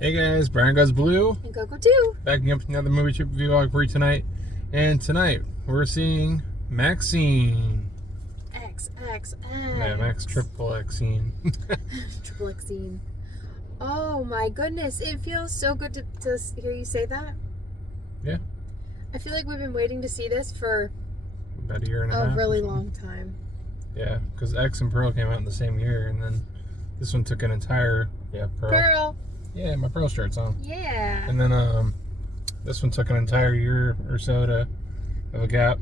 Hey guys, Brian Goes Blue. And Coco too. Backing up another movie trip vlog for you tonight. And tonight we're seeing Maxxxine. XXX. Yeah, Max Triple X-ine. Triple Xine. Oh my goodness. It feels so good to hear you say that. Yeah. I feel like we've been waiting to see this for About a year and a half. A really long time. Yeah, because X and Pearl came out in the same year, and then this one took an entire Pearl. Yeah, my Pearl shirt's on. Yeah. And then this one took an entire year or so to have a gap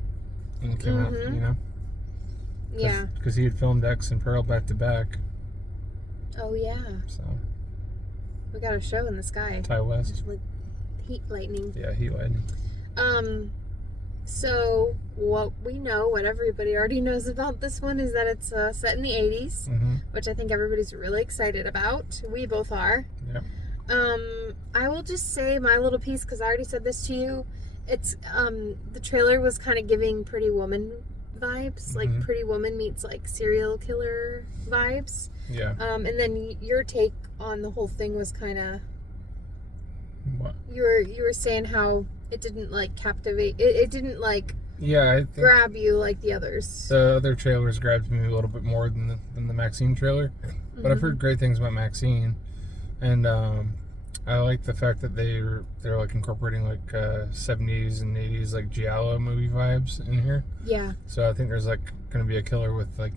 and it came out, you know? Yeah. Because he had filmed X and Pearl back to back. Oh yeah. So. We got a show in the sky. Ty West. Just like heat lightning. Yeah, heat lightning. So what we know, what everybody already knows about this one is that it's set in the 80s, which I think everybody's really excited about. We both are. Yep. I will just say my little piece, because I already said this to you. It's the trailer was kind of giving Pretty Woman vibes, like Pretty Woman meets like serial killer vibes. Yeah. And then your take on the whole thing was kind of what? You were saying how it didn't like captivate. It didn't like I think grab you like the others. the other trailers grabbed me a little bit more than the Maxxxine trailer, but I've heard great things about Maxxxine, and I like the fact that they're like incorporating like 70s and 80s like giallo movie vibes in here. Yeah. So I think there's like gonna be a killer with like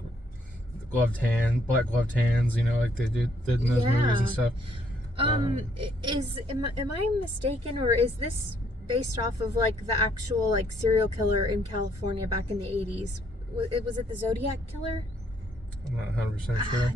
black gloved hands, you know, like they did in those movies and stuff. Am I mistaken, or is this based off of like the actual like serial killer in California back in the 80s? Was it the Zodiac killer? I'm not 100% sure.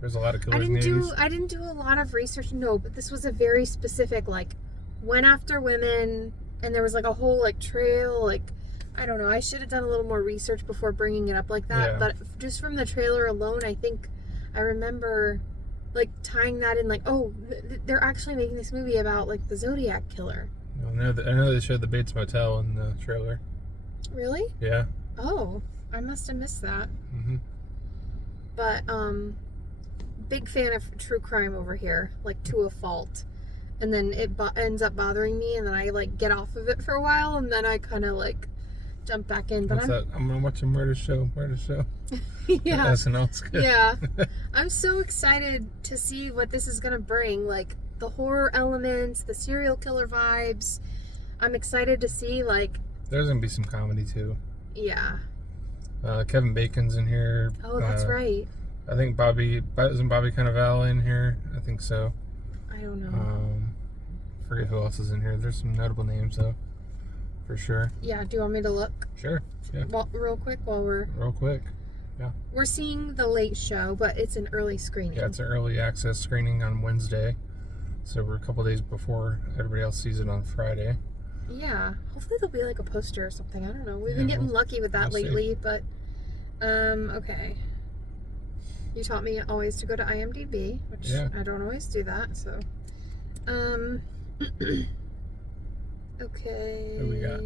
There's a lot of killers in the 80s. I didn't do a lot of research. No, but this was a very specific like went after women, and there was like a whole like trail. Like I don't know. I should have done a little more research before bringing it up like that. Yeah. But just from the trailer alone, I think I remember like tying that in. Like, oh, they're actually making this movie about like the Zodiac killer. I know they showed the Bates Motel in the trailer. Really? Yeah. Oh, I must have missed that. But big fan of true crime over here, like to a fault. And then it ends up bothering me, and then I like get off of it for a while, and then I kind of like jump back in. But I'm gonna watch a murder show. Yeah. SNL's good. Yeah. I'm so excited to see what this is gonna bring. Like the horror elements, the serial killer vibes. I'm excited to see like. There's gonna be some comedy too. Yeah. Kevin Bacon's in here. Oh, that's right. I think isn't Bobby Cannavale in here? I think so. I don't know. Forget who else is in here. There's some notable names though, for sure. Yeah. Do you want me to look? Sure. Yeah. Well, real quick. Yeah. We're seeing the late show, but it's an early screening. Yeah, it's an early access screening on Wednesday, so we're a couple days before everybody else sees it on Friday. Yeah. Hopefully there'll be like a poster or something. I don't know. We've been getting lucky with that lately, but okay. You taught me always to go to IMDb, which I don't always do that, so okay. What we got?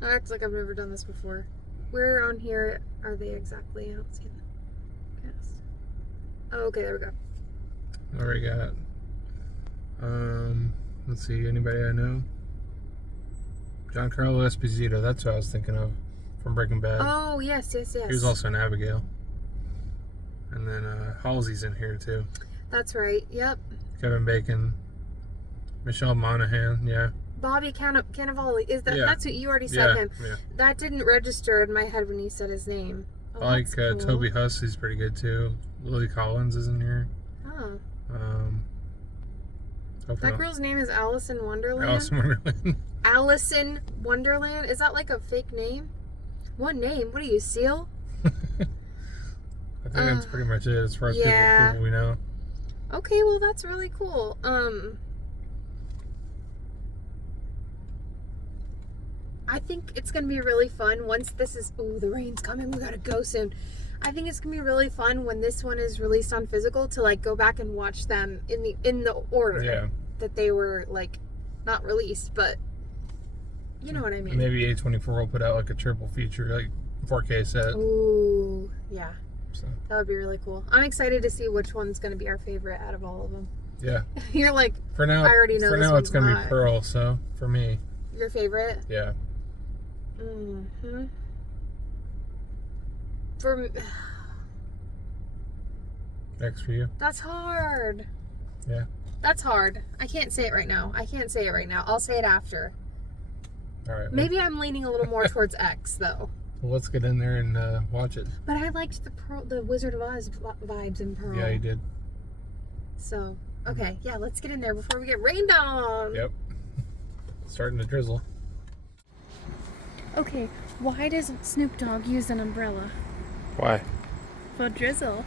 That acts like I've never done this before. Where on here are they exactly? I don't see them. Yes. Oh, okay, there we go. Already got. Let's see. Anybody I know? Giancarlo Esposito. That's what I was thinking of from Breaking Bad. Oh yes. He was also in Abigail. And then Halsey's in here too. That's right. Yep. Kevin Bacon. Michelle Monaghan. Yeah. Bobby Cannavale. Is that? Yeah. That's what you already said. Him. Yeah. That didn't register in my head when you said his name. Oh, I like cool. Toby Huss. He's pretty good too. Lily Collins is in here. Oh. That girl's name is Alice in Wonderland? Alice in Wonderland? Is that like a fake name? What name? What are you, Seal? I think that's pretty much it as far as people we know. Okay, well that's really cool. I think it's gonna be really fun once this is. Oh, the rain's coming. We gotta go soon. I think it's gonna be really fun when this one is released on physical to like go back and watch them in the order that they were like not released, but you know what I mean. Maybe A24 will put out like a triple feature, like 4K set. Ooh, yeah. So that would be really cool. I'm excited to see which one's going to be our favorite out of all of them. yeah. You're like, For now, I already know for this now it's one's gonna be not. Pearl. So for me, Your favorite? yeah. Mm-hmm. For X for you. that's hard. Yeah. That's hard. I can't say it right now. I'll say it after. All right. Maybe I'm leaning a little more towards X though. Well, let's get in there and watch it. But I liked the Wizard of Oz vibes in Pearl. Yeah, you did. So, okay, yeah, let's get in there before we get rained on. Yep. Starting to drizzle. Okay, why does Snoop Dogg use an umbrella? Why? For drizzle.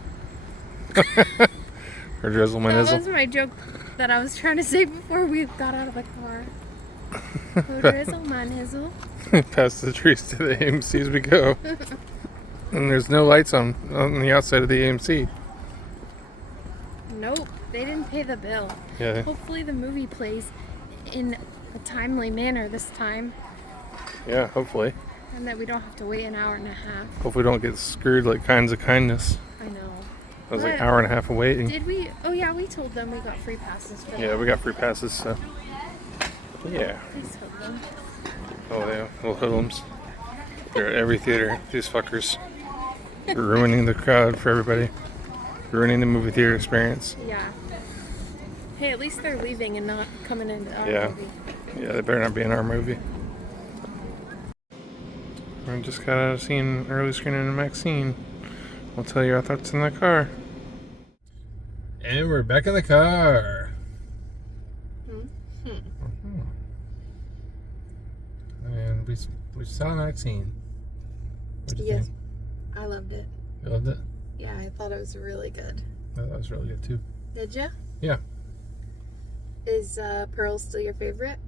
For drizzle my That nizzle. was my joke that I was trying to say before we got out of the car. For drizzle my nizzle. Past the trees to the AMC as we go. And there's no lights on the outside of the AMC. Nope, they didn't pay the bill. Yeah. Hopefully the movie plays in a timely manner this time, Yeah, hopefully. and that we don't have to wait an hour and a half. Hopefully we don't get screwed like Kinds of Kindness. I know. That was like an But hour and a half of waiting. Did we? Oh yeah, we told them we got free passes for Yeah, that. we got free passes, so. Yeah. Please hook them. Oh, yeah. Little hoodlums. They're at every theater. These fuckers. They're ruining the crowd for everybody. Ruining the movie theater experience. Yeah. Hey, at least they're leaving and not coming into our Yeah. movie. Yeah, they better not be in our movie. I just got out of seeing early screening of Maxxxine. We'll tell you our thoughts in the car. And we're back in the car. And we saw Maxxxine. What did you Yes. think? I loved it. You loved it? Yeah, I thought it was really good. That was really good too. Did ya? Yeah. Is Pearl still your favorite?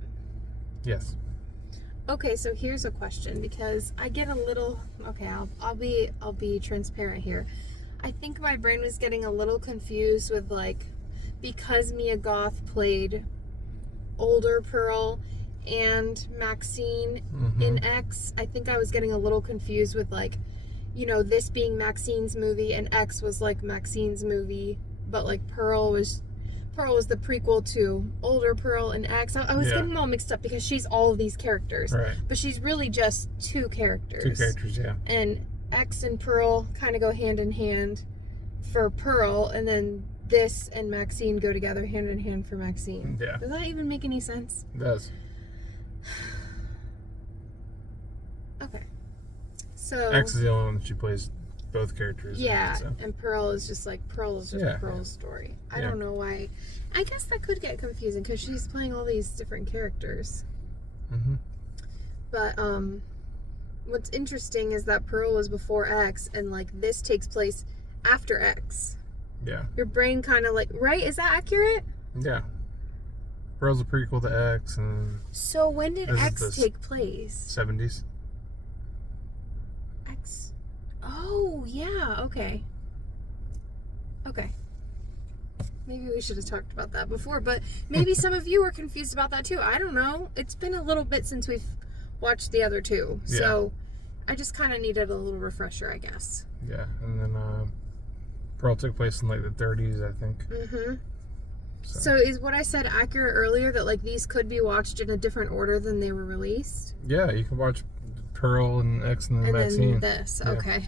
Yes. Okay, so here's a question because I get a little. Okay, I'll be transparent here. I think my brain was getting a little confused with like because Mia Goth played older Pearl and Maxxine in X. I think I was getting a little confused with like, you know, this being Maxine's movie and X was like Maxine's movie, but like Pearl was the prequel to older Pearl and X. I was getting them all mixed up because she's all of these characters. Right. But she's really just two characters. Two characters, yeah. And X and Pearl kind of go hand in hand for Pearl, and then this and Maxxine go together hand in hand for Maxxine. Yeah. Does that even make any sense? It does. Okay. So X is the only one that she plays both characters. yeah, In, so. and Pearl is just Pearl's story. I don't know why. I guess that could get confusing because she's playing all these different characters. But what's interesting is that Pearl was before X, and like this takes place after X. Yeah. Your brain kind of like, right? Is that accurate? Yeah. Pearl's a prequel to X, and So when did This is X the take place? 70s. X. Oh yeah. Okay. Okay. Maybe we should have talked about that before, but maybe some of you were confused about that too. I don't know. It's been a little bit since we've watched the other two, so I just kind of needed a little refresher, I guess. Yeah, and then Pearl took place in like the 30s, I think. So is what I said accurate earlier, that like these could be watched in a different order than they were released? Yeah, you can watch Pearl and X and then And Maxxine. then this. Yeah. Okay.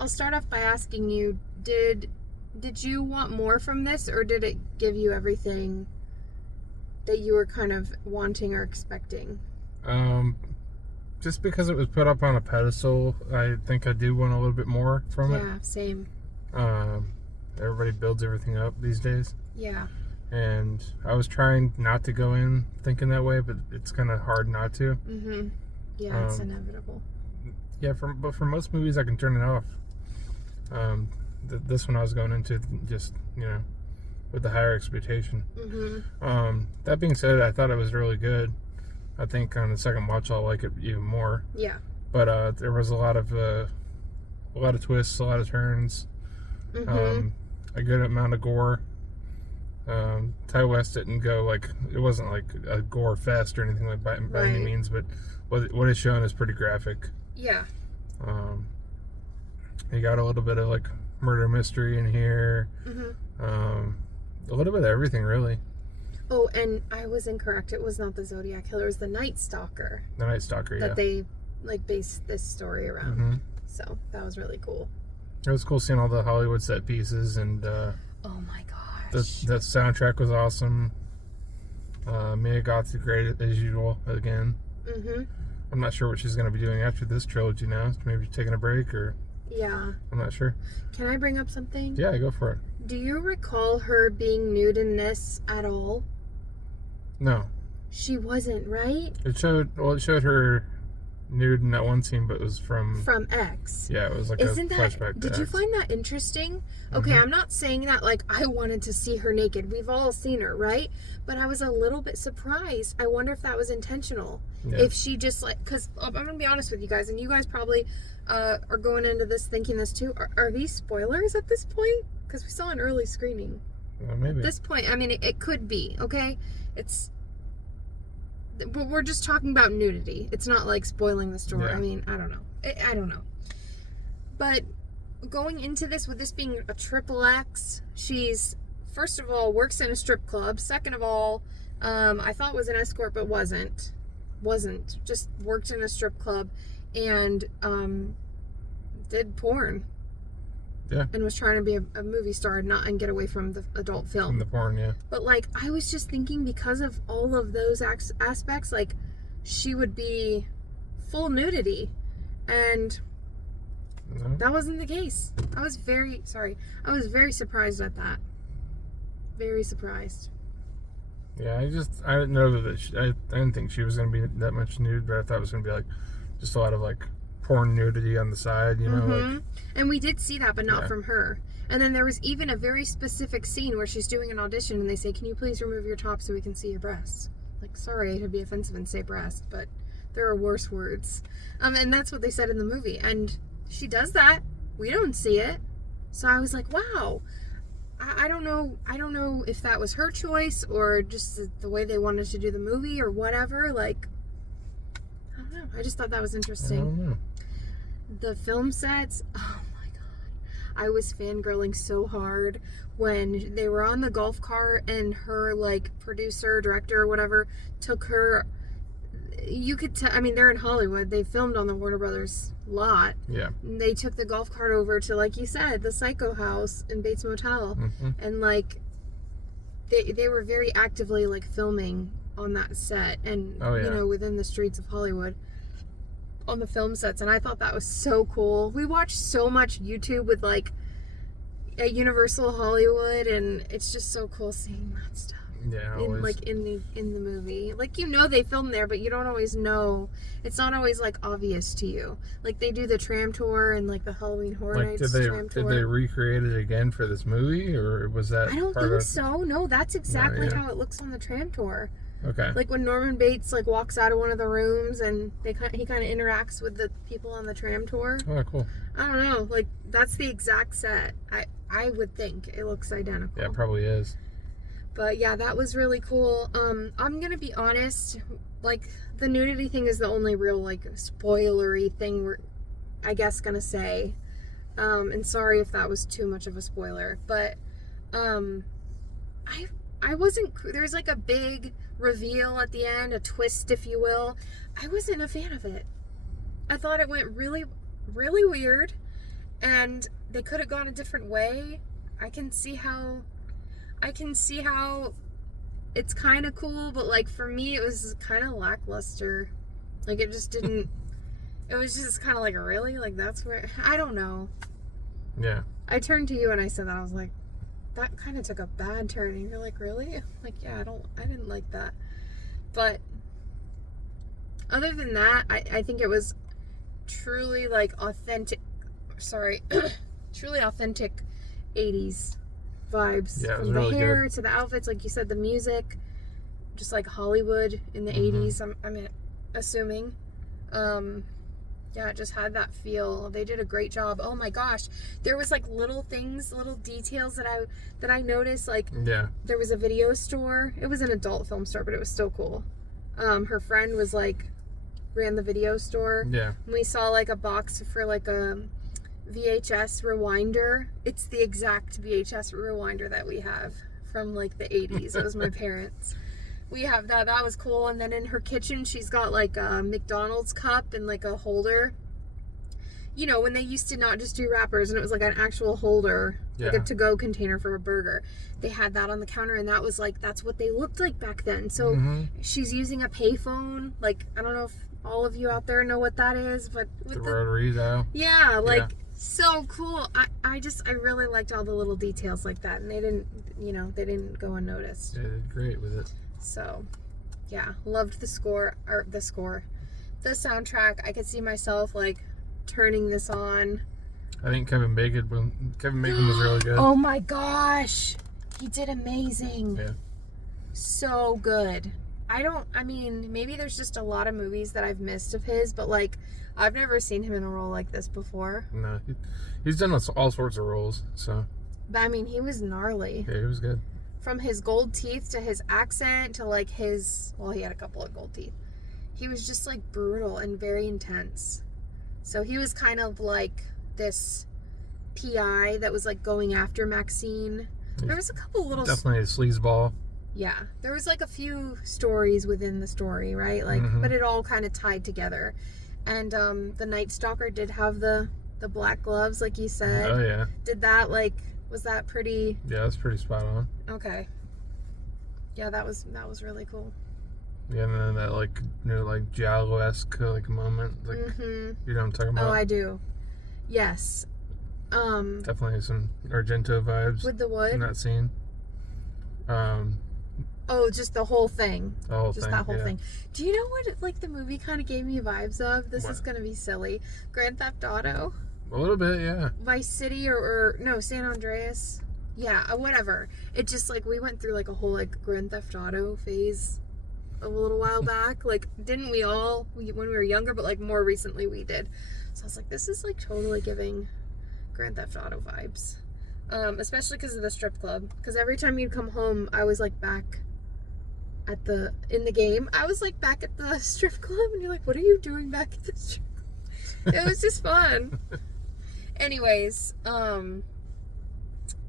I'll start off by asking you, did you want more from this, or did it give you everything that you were kind of wanting or expecting? Just because it was put up on a pedestal, I think I do want a little bit more from it. Yeah, same. Everybody builds everything up these days. Yeah. And I was trying not to go in thinking that way, but it's kind of hard not to. Yeah, it's inevitable. Yeah, but for most movies, I can turn it off. This one I was going into just, with the higher expectation. That being said, I thought it was really good. I think on the second watch, I'll like it even more. Yeah. But there was a lot of twists, a lot of turns, a good amount of gore. Ty West didn't go it wasn't like a gore fest or anything like by any means, but what is shown is pretty graphic. Yeah. You got a little bit of like murder mystery in here. A little bit of everything, really. Oh, and I was incorrect. It was not the Zodiac Killer. It was the Night Stalker. The Night Stalker, yeah. That they like based this story around. So that was really cool. It was cool seeing all the Hollywood set pieces, and oh my gosh, the soundtrack was awesome. Mia Goth's great as usual again. I'm not sure what she's going to be doing after this trilogy now. Maybe taking a break, or yeah, I'm not sure. Can I bring up something? Yeah, go for it. Do you recall her being nude in this at all? No, she wasn't, right? it showed her nude in that one scene, but it was from X. Yeah, it was like Isn't a flashback to did you X. find that interesting? Okay, I'm not saying that like I wanted to see her naked. We've all seen her, right? But I was a little bit surprised. I wonder if that was intentional. Yeah. If she just like, because I'm gonna be honest with you guys, and you guys probably are going into this thinking this too. Are these spoilers at this point? Because we saw an early screening. Maybe. At this point, I mean, it could be, okay? But we're just talking about nudity. It's not like spoiling the story. Yeah. I mean, I don't know. I don't know. But going into this, with this being a triple X, she's, first of all, works in a strip club. Second of all, I thought was an escort, but wasn't. Just worked in a strip club and did porn. Yeah. And was trying to be a movie star and get away from the adult film. From the porn, yeah. But, like, I was just thinking because of all of those aspects, like, she would be full nudity. And that wasn't the case. I was very surprised at that. Very surprised. Yeah, I didn't know that I didn't think she was going to be that much nude, but I thought it was going to be, like, just a lot of, like, porn nudity on the side, you know? Like, and we did see that, but not from her. And then there was even a very specific scene where she's doing an audition and they say, "Can you please remove your top so we can see your breasts?" Like, sorry to be offensive and say breast, but there are worse words. And that's what they said in the movie. And she does that. We don't see it. So I was like, wow. I don't know if that was her choice or just the way they wanted to do the movie or whatever. Like, I don't know. I just thought that was interesting. I don't know. The film sets, oh my god. I was fangirling so hard when they were on the golf cart and her, like, producer, director, or whatever, took her. You could tell, I mean, they're in Hollywood. They filmed on the Warner Brothers lot. Yeah. And they took the golf cart over to, like you said, the Psycho House in Bates Motel. And, like, they were very actively, like, filming on that set and, you know, within the streets of Hollywood on the film sets. And I thought that was so cool. We watched so much YouTube with, like, at Universal Hollywood, and it's just so cool seeing that stuff. Yeah, always. In the movie, like, you know, they filmed there, but you don't always know. It's not always, like, obvious to you. Like, they do the tram tour and, like, the Halloween Horror Nights tram tour. Did they recreate it again for this movie, or was that? I don't think so. No, that's exactly how it looks on the tram tour. Okay. Like when Norman Bates, like, walks out of one of the rooms and he kind of interacts with the people on the tram tour. Oh, cool. I don't know. Like, that's the exact set. I would think it looks identical. Yeah, it probably is. But yeah, that was really cool. I'm gonna be honest, like, the nudity thing is the only real, like, spoilery thing we're, I guess, gonna say. And sorry if that was too much of a spoiler, but I wasn't, there's like a big reveal at the end, a twist, if you will. I wasn't a fan of it. I thought it went really, really weird, and they could have gone a different way. I can see how it's kind of cool, but, like, for me, it was kind of lackluster. Like, it just didn't, it was just kind of like, really? Like, that's where, I don't know. Yeah. I turned to you and I said that. I was like, that kind of took a bad turn. And you're like, really? I'm like, yeah, I didn't like that. But other than that, I think it was truly, like, truly authentic 80s vibes. Yeah, it was from the really hair good. to the outfits, like you said, the music, just like Hollywood in the 80s, I'm assuming. Yeah, it just had that feel. They did a great job. Oh my gosh, there was, like, little things, little details that I noticed. Like, there was a video store. It was an adult film store, but it was still cool. Her friend was, like, ran the video store. Yeah. And we saw, like, a box for, like, VHS rewinder. It's the exact VHS rewinder that we have from like the 80s. It was my parents. We have that. That was cool. And then in her kitchen, she's got like a McDonald's cup and like a holder. You know, when they used to not just do wrappers and it was like an actual holder, like a to-go container for a burger. They had that on the counter, and that was like, that's what they looked like back then. So she's using a payphone. Like, I don't know if all of you out there know what that is, but with the rotary dial. Yeah, like so cool. I really liked all the little details like that, and they didn't go unnoticed. They did great with it. So, yeah, loved the soundtrack. I could see myself like turning this on. I think Kevin Bacon was really good. Oh my gosh, he did amazing. Yeah, so good. I mean, maybe there's just a lot of movies that I've missed of his, but like, I've never seen him in a role like this before. No, he's done all sorts of roles, so. But I mean, he was gnarly. Yeah, he was good. From his gold teeth to his accent to like he had a couple of gold teeth. He was just like brutal and very intense. So he was kind of like this PI that was like going after Maxxine. There was a couple little... Definitely a sleazeball. Yeah. There was like a few stories within the story, right? Like, but it all kind of tied together. And the Night Stalker did have the black gloves, like you said. Oh, yeah. Did that, like, was that pretty... Yeah, that's pretty spot on. Okay. Yeah, that was really cool. Yeah, and then that, like, like, Giallo-esque, like, moment. Like, you know what I'm talking about? Oh, I do. Yes. Definitely some Argento vibes. With the wood? In that scene. Oh, just the whole thing. The whole just thing, that whole thing. Do you know what, like, the movie kind of gave me vibes of? This is going to be silly. Grand Theft Auto? A little bit, yeah. Vice City or no, San Andreas? Yeah, whatever. It just, like, we went through, like, a whole, like, Grand Theft Auto phase a little while back. Like, didn't we all, when we were younger, but, like, more recently we did. So I was like, this is, like, totally giving Grand Theft Auto vibes. Especially because of the strip club. Because every time you'd come home, I was, like, back in the game. I was, like, back at the strip club, and you're like, what are you doing back at the strip club? It was just fun. Anyways,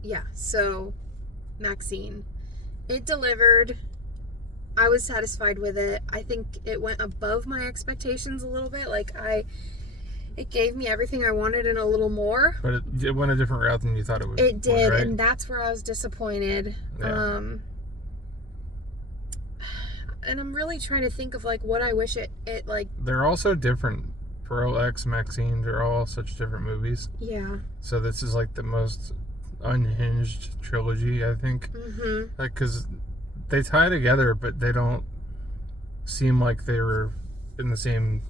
yeah, so Maxxxine. It delivered. I was satisfied with it. I think it went above my expectations a little bit. Like, it gave me everything I wanted and a little more. But it went a different route than you thought it would. It did, right? and that's where I was disappointed. Yeah. And I'm really trying to think of, like, what I wish it like... They're all so different. Pearl X, Maxxxine, they're all such different movies. Yeah. So this is, like, the most unhinged trilogy, I think. Like, because they tie together, but they don't seem like they were in the same...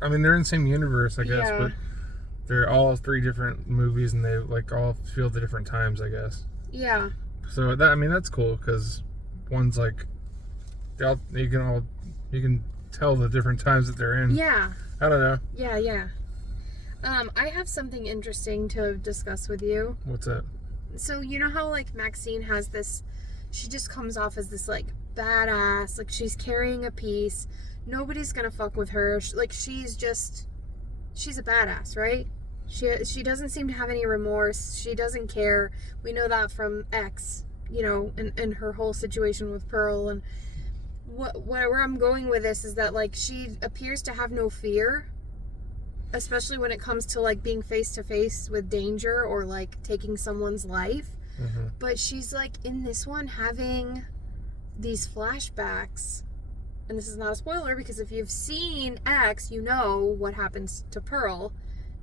I mean, they're in the same universe, I guess, but they're all three different movies, and they, like, all feel the different times, I guess. Yeah. So, that's cool, because one's, like... You can tell the different times that they're in. Yeah. I don't know. Yeah. I have something interesting to discuss with you. What's that? So, you know how, like, Maxxxine has this... She just comes off as this, like, badass. Like, she's carrying a piece. Nobody's gonna fuck with her. Like, she's a badass, right? She doesn't seem to have any remorse. She doesn't care. We know that from X, you know, and her whole situation with Pearl. And where I'm going with this is that, like, she appears to have no fear, especially when it comes to, like, being face to face with danger or, like, taking someone's life. But she's, like, in this one having these flashbacks, and this is not a spoiler because if you've seen X, you know what happens to Pearl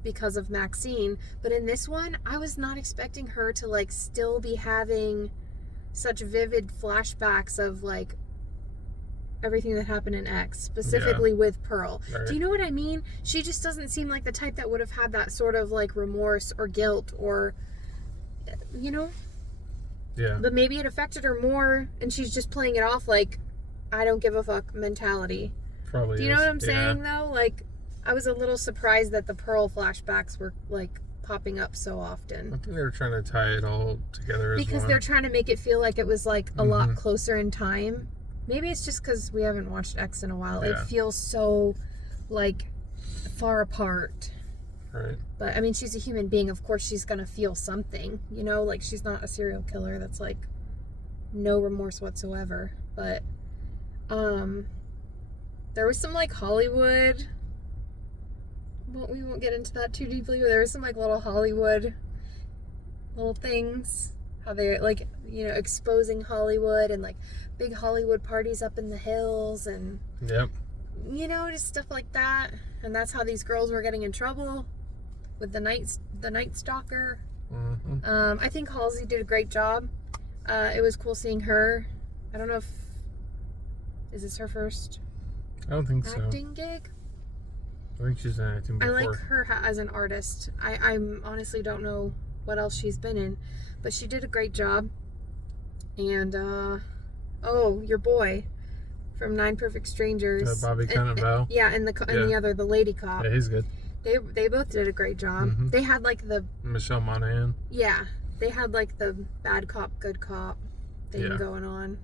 because of Maxxxine. But in this one, I was not expecting her to, like, still be having such vivid flashbacks of, like, everything that happened in X, specifically with Pearl. Right. Do you know what I mean? She just doesn't seem like the type that would have had that sort of, like, remorse or guilt or, you know? Yeah. But maybe it affected her more, and she's just playing it off like, I don't give a fuck mentality. Probably. Do you know what I'm saying, though? Like, I was a little surprised that the Pearl flashbacks were, like, popping up so often. I think they were trying to tie it all together because they're trying to make it feel like it was, like, a lot closer in time. Maybe it's just because we haven't watched X in a while. Yeah. It feels so, like, far apart. Right. But I mean, she's a human being. Of course, she's gonna feel something. You know, like she's not a serial killer. That's like no remorse whatsoever. But there was some like Hollywood. Well, we won't get into that too deeply. But there was some like little Hollywood little things. How they're like, you know, exposing Hollywood and like big Hollywood parties up in the hills and Yep. you know, just stuff like that. And that's how these girls were getting in trouble with the night stalker. Mm-hmm. I think Halsey did a great job. It was cool seeing her. I don't know if is this her first I don't think acting gig. I think she's done acting before. I like her as an artist. I honestly don't know what else she's been in, but she did a great job. And oh, your boy from 9 Perfect Strangers, Bobby Cannavale. Yeah, and the other, the lady cop. Yeah, he's good. They both did a great job. Mm-hmm. They had like the Michelle Monaghan. Yeah, they had like the bad cop, good cop thing going on.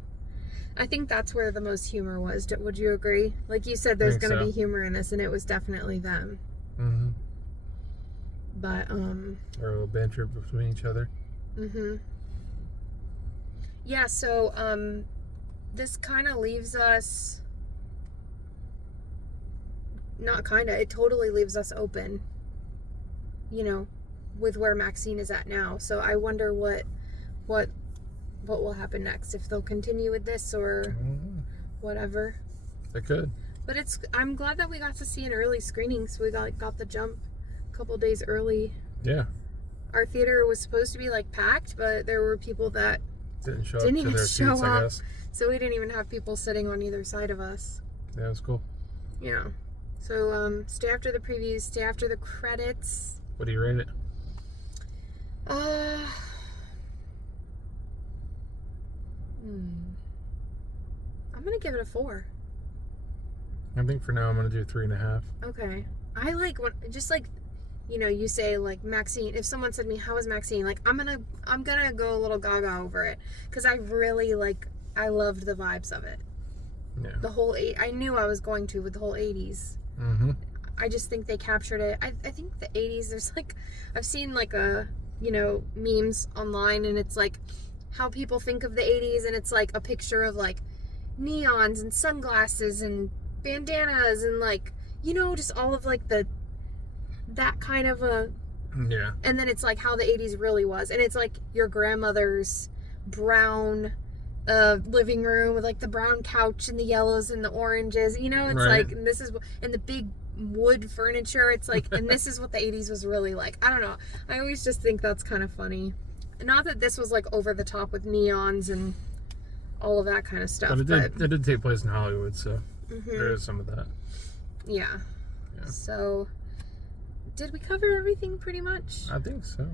I think that's where the most humor was. Would you agree? Like you said, there's going to be humor in this, and it was definitely them. Mm-hmm. But or a little banter between each other. Mm-hmm. Yeah. So this kind of leaves us. Not kind of. It totally leaves us open. You know, with where Maxxxine is at now. So I wonder what will happen next, if they'll continue with this or whatever. They could. But I'm glad that we got to see an early screening, so we got the jump a couple days early. Yeah. Our theater was supposed to be like packed, but there were people that didn't show up to their seats, I guess. So we didn't even have people sitting on either side of us. Yeah, it was cool. Yeah. So stay after the previews, stay after the credits. What do you rate it? I'm gonna give it a 4. I think for now I'm gonna do 3.5. Okay. I like just like, you know, you say like Maxxxine. If someone said to me, "How was Maxxxine?" Like I'm gonna go a little gaga over it because I really I loved the vibes of it. Yeah. The whole I knew I was going to with the whole 80s. Mm-hmm. I just think they captured it. I think the 80s. There's like I've seen like memes online, and it's like how people think of the 80s, and it's like a picture of like neons and sunglasses and bandanas and like, you know, just all of like that kind of a and then it's like how the 80s really was, and it's like your grandmother's brown living room with like the brown couch and the yellows and the oranges, you know, it's like, and this is, and the big wood furniture, it's like, and this is what the 80s was really like. I don't know, I always just think that's kind of funny. Not that this was like over the top with neons and all of that kind of stuff, but it did take place in Hollywood, so there is some of that. Yeah. So did we cover everything pretty much? I think so.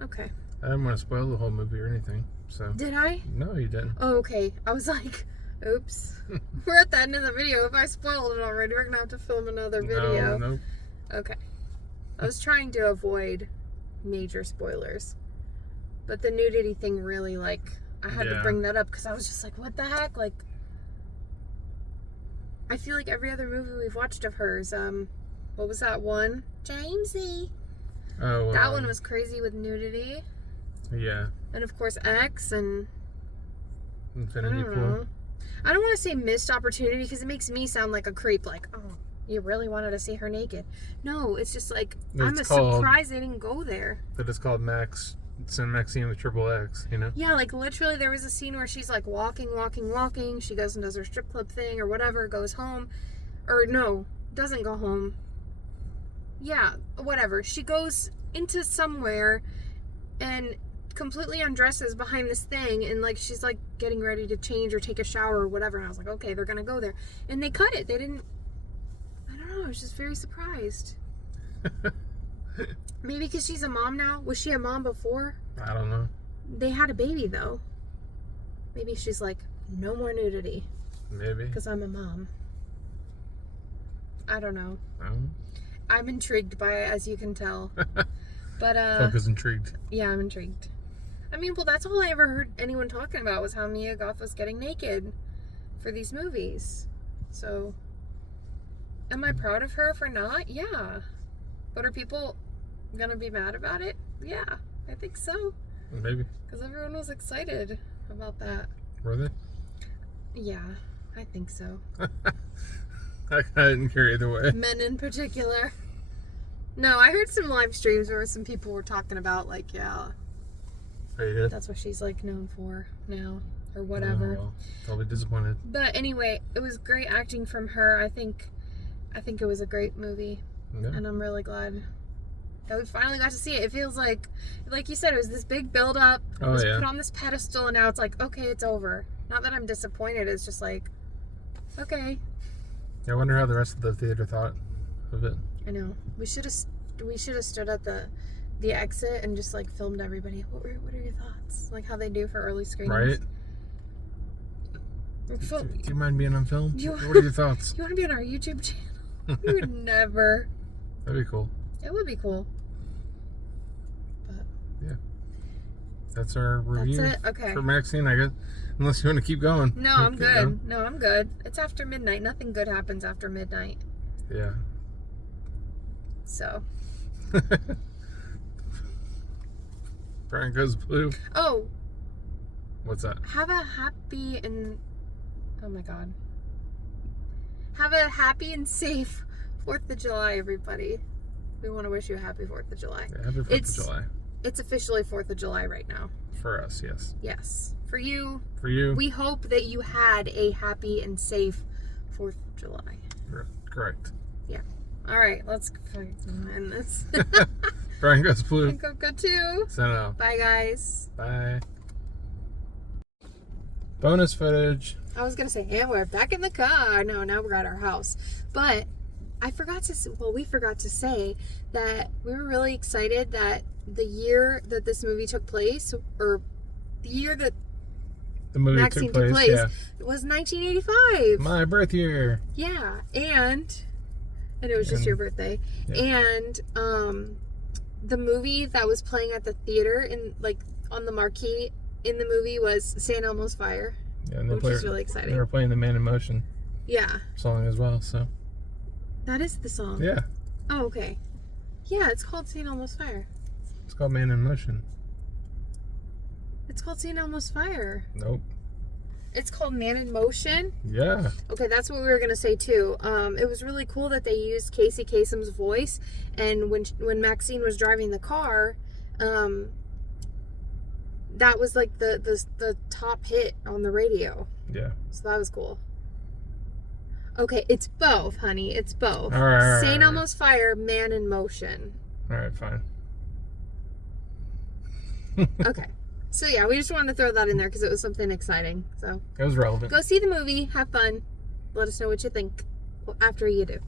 Okay. I didn't want to spoil the whole movie or anything, so. Did I? No, you didn't. Oh, okay. I was like, oops. We're at the end of the video. If I spoiled it already, we're gonna have to film another video. No. Okay. I was trying to avoid major spoilers, but the nudity thing really, like, I had to bring that up because I was just like, what the heck? Like, I feel like every other movie we've watched of hers, what was that one? Jamesy. Oh, that one was crazy with nudity. Yeah. And of course X and Infinity Pool. I don't want to say missed opportunity because it makes me sound like a creep. Like, oh, you really wanted to see her naked? No, it's just like I'm surprised they didn't go there. But it's called Maxxxine with triple X, you know? Yeah, like literally there was a scene where she's like walking. She goes and does her strip club thing or whatever, goes home. Or no, doesn't go home. Yeah, whatever. She goes into somewhere and completely undresses behind this thing, and like she's like getting ready to change or take a shower or whatever, and I was like, okay, they're gonna go there. And they cut it. They didn't, I don't know, I was just very surprised. Maybe because she's a mom now. Was she a mom before? I don't know. They had a baby though. Maybe she's like, no more nudity. Maybe. Because I'm a mom. I don't know. Oh. I'm intrigued by it, as you can tell. But Focus intrigued. Yeah, I'm intrigued. I mean, well, that's all I ever heard anyone talking about was how Mia Goth was getting naked for these movies. So, am I proud of her for not? Yeah. But are people gonna be mad about it? Yeah, I think so. Maybe. Because everyone was excited about that. Were they? Yeah, I think so. I didn't care either way. Men in particular. No, I heard some live streams where some people were talking about, like, yeah, Oh, you did? that's what she's, like, known for now, or whatever. Oh, well, I'll be disappointed. But anyway, it was great acting from her. I think it was a great movie. Yeah. And I'm really glad that we finally got to see it. It feels like you said, it was this big build up. It was put on this pedestal, and now it's like, okay, it's over. Not that I'm disappointed. It's just like, okay. I wonder how the rest of the theater thought of it. I know. We should have stood at the exit and just like filmed everybody. What are your thoughts? Like how they do for early screenings. Right. Do you mind being on film? What are your thoughts? You want to be on our YouTube channel? We would never. That'd be cool. It would be cool. But yeah. That's our review. That's it? Okay. For Maxxxine, I guess. Unless you want to keep going. No, I'm good. Going. No, I'm good. It's after midnight. Nothing good happens after midnight. Yeah. So. Brian Goes Blue. Oh. What's that? Have a happy and... Oh my God. Have a happy and safe 4th of July, everybody. We want to wish you a happy 4th of July. Yeah, happy 4th of July. It's officially 4th of July right now. For us, yes. Yes. For you. For you. We hope that you had a happy and safe 4th of July. Correct. Yeah. All right. Let's end this. Brian Goes Blue. Go too. Sign out. Bye, guys. Bye. Bonus footage. I was going to say, and we're back in the car. No, now we're at our house. But we forgot to say that we were really excited that the year that this movie took place, or the year that the movie Maxxxine took place, yeah. It was 1985. My birth year. Yeah, and it was just your birthday. Yeah. And the movie that was playing at the theater on the marquee in the movie was St. Elmo's Fire. Yeah, and which is really exciting. They were playing the Man in Motion song as well, so. That is the song. Yeah. Oh, okay. Yeah, it's called St. Elmo's Fire. It's called Man in Motion. It's called St. Elmo's Fire. Nope. It's called Man in Motion? Yeah. Okay, that's what we were going to say too. It was really cool that they used Casey Kasem's voice, and when Maxxxine was driving the car, that was like the top hit on the radio. Yeah. So that was cool. Okay, it's both, honey. It's both. All right. St. Elmo's Fire, Man in Motion. All right, fine. Okay. So yeah, we just wanted to throw that in there because it was something exciting. So it was relevant. Go see the movie. Have fun. Let us know what you think after you do.